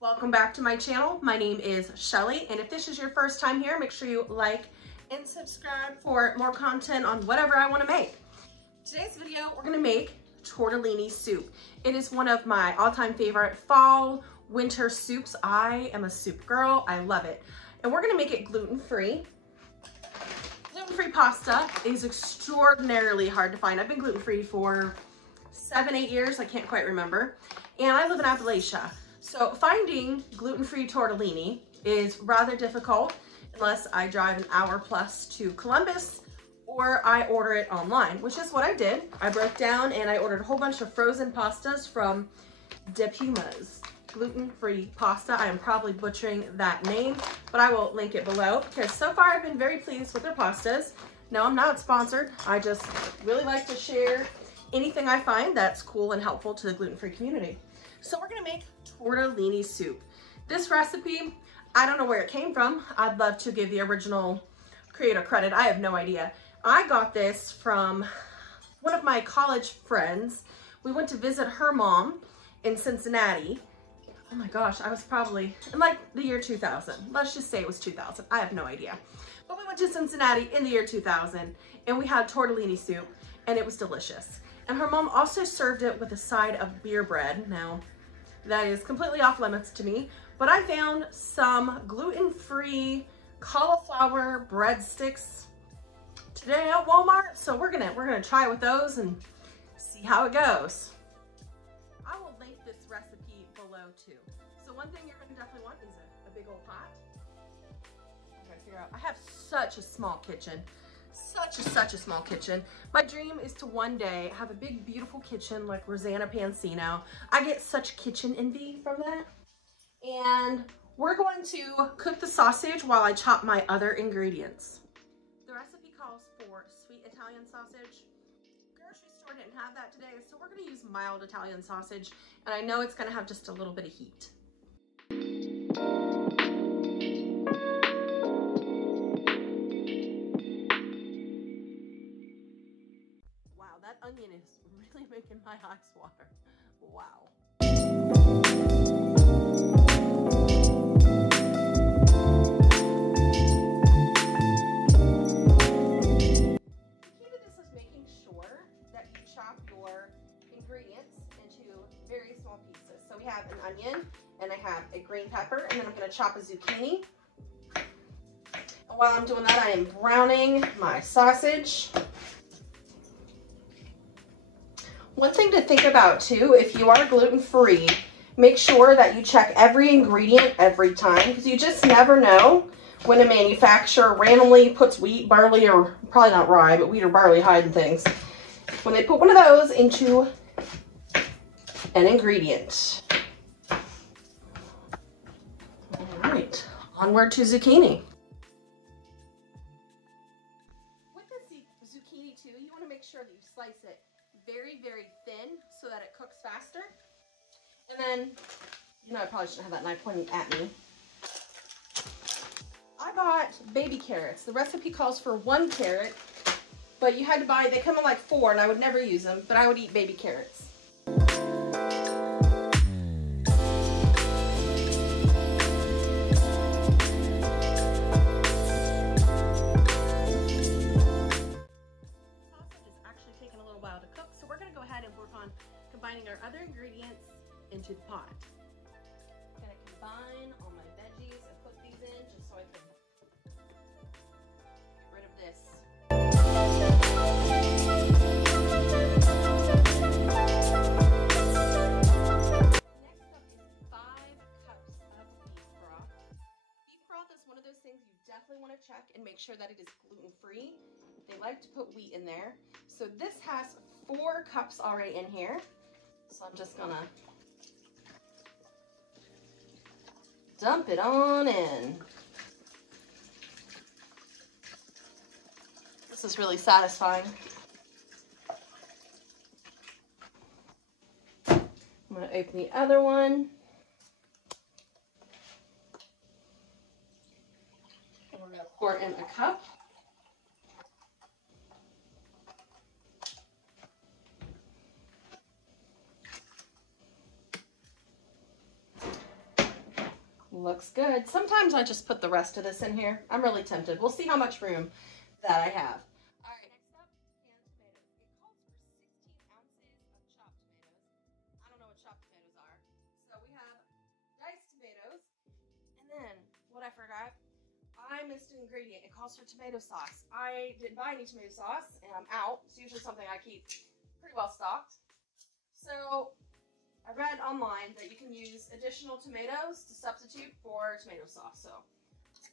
Welcome back to my channel. My name is Shelly, and if this is your first time here, make sure you like and subscribe for more content on whatever I want to make. Today's video, we're going to make tortellini soup. It is one of my all-time favorite fall, winter soups. I am a soup girl. I love it. And we're going to make it gluten-free. Gluten-free pasta is extraordinarily hard to find. I've been gluten-free for 7-8 years. I can't quite remember. And I live in Appalachia. So finding gluten-free tortellini is rather difficult unless I drive an hour plus to Columbus or I order it online, which is what I did. I broke down and I ordered a whole bunch of frozen pastas from Depuma's gluten-free pasta. I am probably butchering that name, but I will link it below because so far I've been very pleased with their pastas. No, I'm not sponsored. I just really like to share anything I find that's cool and helpful to the gluten-free community. So we're gonna make tortellini soup. This recipe, I don't know where it came from. I'd love to give the original creator credit. I have no idea. I got this from one of my college friends. We went to visit her mom in Cincinnati. Oh my gosh, I was probably in like the year 2000. Let's just say it was 2000. I have no idea. But we went to Cincinnati in the year 2000 and we had tortellini soup and it was delicious. And her mom also served it with a side of beer bread. Now, that is completely off limits to me, but I found some gluten-free cauliflower breadsticks today at Walmart. So we're gonna try it with those and see how it goes. I will link this recipe below too. So one thing you're gonna definitely want is a big old pot. I'm trying to figure out, I have such a small kitchen. Such a small kitchen. My dream is to one day have a big, beautiful kitchen like Rosanna Pansino. I get such kitchen envy from that. And we're going to cook the sausage while I chop my other ingredients. The recipe calls for sweet Italian sausage. Grocery store didn't have that today, so we're going to use mild Italian sausage. And I know it's going to have just a little bit of heat. That onion is really making my eyes water. Wow. The key to this is making sure that you chop your ingredients into very small pieces. So we have an onion and I have a green pepper and then I'm going to chop a zucchini. And while I'm doing that, I am browning my sausage. One thing to think about too, if you are gluten-free, make sure that you check every ingredient every time because you just never know when a manufacturer randomly puts wheat, barley, or probably not rye, but wheat or barley hiding things. When they put one of those into an ingredient. All right, onward to zucchini. With the zucchini too, you want to make sure that you slice it very, very thin so that it cooks faster. And then, you know, I probably shouldn't have that knife pointing at me. I bought baby carrots. The recipe calls for 1 carrot, but you had to buy, they come in like 4 and I would never use them, but I would eat baby carrots. Combining our other ingredients into the pot. I'm going to combine all my veggies and put these in just so I can get rid of this. Next up is 5 cups of beef broth. Beef broth is one of those things you definitely want to check and make sure that it is gluten-free. They like to put wheat in there. So this has 4 cups already in here. So I'm just gonna dump it on in. This is really satisfying. I'm gonna open the other one. And we're gonna pour in a cup. Looks good. Sometimes I just put the rest of this in here. I'm really tempted. We'll see how much room that I have. All right, next up, canned tomatoes. It calls for 16 ounces of chopped tomatoes. I don't know what chopped tomatoes are. So we have diced tomatoes. And then, what I forgot, I missed an ingredient. It calls for tomato sauce. I didn't buy any tomato sauce, and I'm out. It's usually something I keep pretty well stocked. So I read online that you can use additional tomatoes to substitute for tomato sauce. So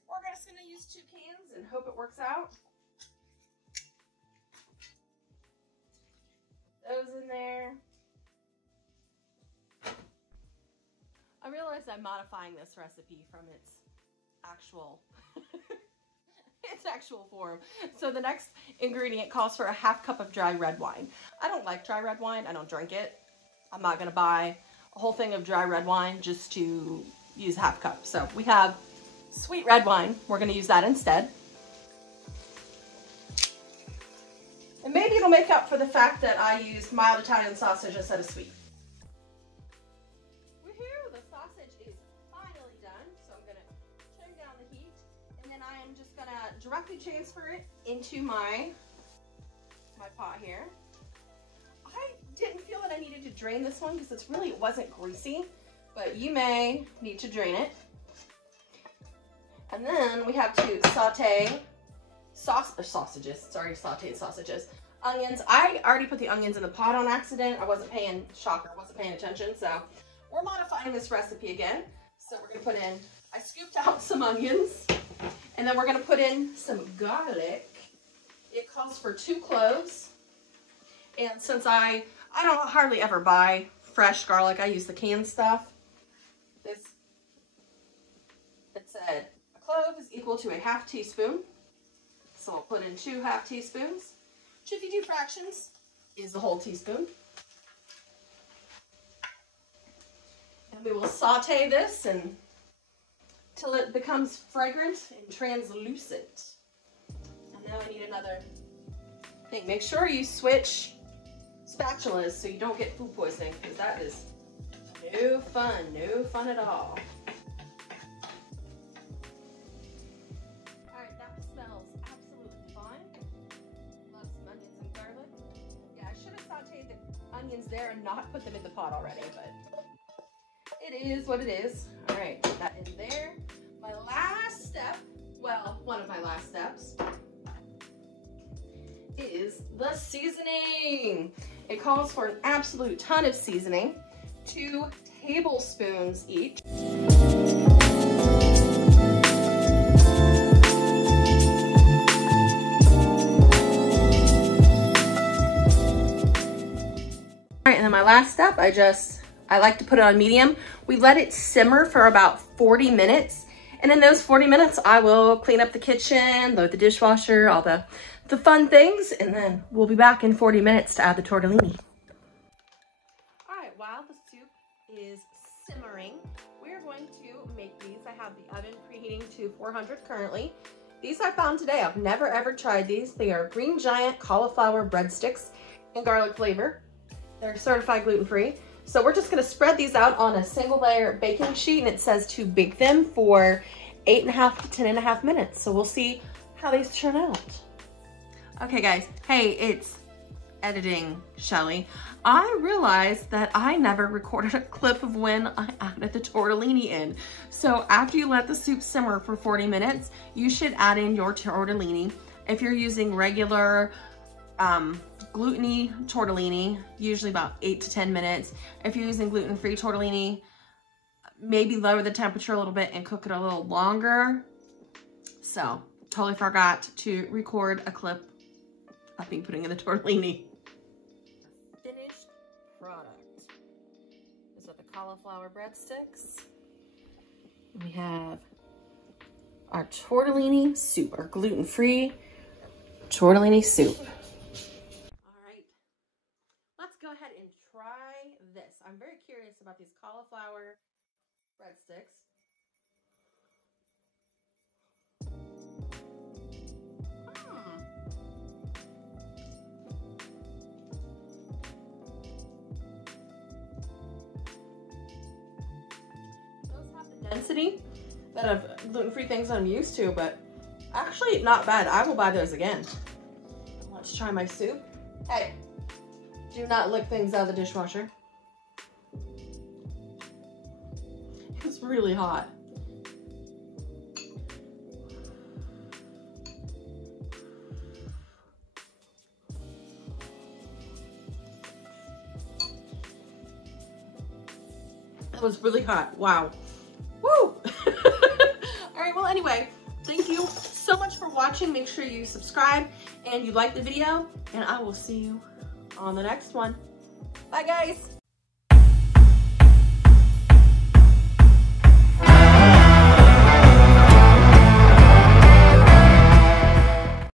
we're just going to use 2 cans and hope it works out. Those in there. I realized I'm modifying this recipe from its actual form. So the next ingredient calls for a ½ cup of dry red wine. I don't like dry red wine. I don't drink it. I'm not going to buy a whole thing of dry red wine just to use ½ cup. So we have sweet red wine. We're going to use that instead. And maybe it'll make up for the fact that I used mild Italian sausage instead of sweet. Woohoo! The sausage is finally done. So I'm going to turn down the heat. And then I am just going to directly transfer it into my pot here. I didn't feel that I needed to drain this one because it wasn't greasy, but you may need to drain it. And then we have to saute sausages. It's already sauteed sausages. Onions. I already put the onions in the pot on accident. I wasn't paying attention. So we're modifying this recipe again. So we're going to put in, I scooped out some onions, and then we're going to put in some garlic. It calls for 2 cloves. And since I don't hardly ever buy fresh garlic, I use the canned stuff. It said a clove is equal to a ½ teaspoon. So I'll put in 2 ½ teaspoons. Which if you do fractions is a whole teaspoon. And we will saute this until it becomes fragrant and translucent. And now I need another thing. Make sure you switch spatulas so you don't get food poisoning, because that is no fun at all. Alright, that smells absolutely fine. Love some onions and garlic. Yeah, I should have sauteed the onions there and not put them in the pot already, but it is what it is. Alright, put that in there. My last step, well, one of my last steps, is the seasoning. It calls for an absolute ton of seasoning, 2 tablespoons each. All right, and then my last step, I like to put it on medium. We let it simmer for about 40 minutes. And in those 40 minutes, I will clean up the kitchen, load the dishwasher, all the fun things, and then we'll be back in 40 minutes to add the tortellini. All right, while the soup is simmering, we're going to make these. I have the oven preheating to 400 currently. These I found today. I've never ever tried these. They are Green Giant cauliflower breadsticks in garlic flavor. They're certified gluten-free. So we're just gonna spread these out on a single layer baking sheet, and it says to bake them for 8.5 to 10.5 minutes. So we'll see how these turn out. Okay guys, hey, it's editing Shelly. I realized that I never recorded a clip of when I added the tortellini in. So after you let the soup simmer for 40 minutes, you should add in your tortellini. If you're using regular gluten-free tortellini, usually about 8 to 10 minutes. If you're using gluten-free tortellini, maybe lower the temperature a little bit and cook it a little longer. So totally forgot to record a clip of me putting in the tortellini. Finished product. These are the cauliflower breadsticks. We have our tortellini soup, our gluten-free tortellini soup. All right, let's go ahead and try this. I'm very curious about these cauliflower breadsticks. Those have the density that have gluten-free things that I'm used to, but actually not bad. I will buy those again. Let's try my soup. Hey, do not lick things out of the dishwasher. It's really hot. It was really hot. Wow. Woo! All right, well, anyway, thank you so much for watching. Make sure you subscribe and you like the video, and I will see you on the next one. Bye, guys.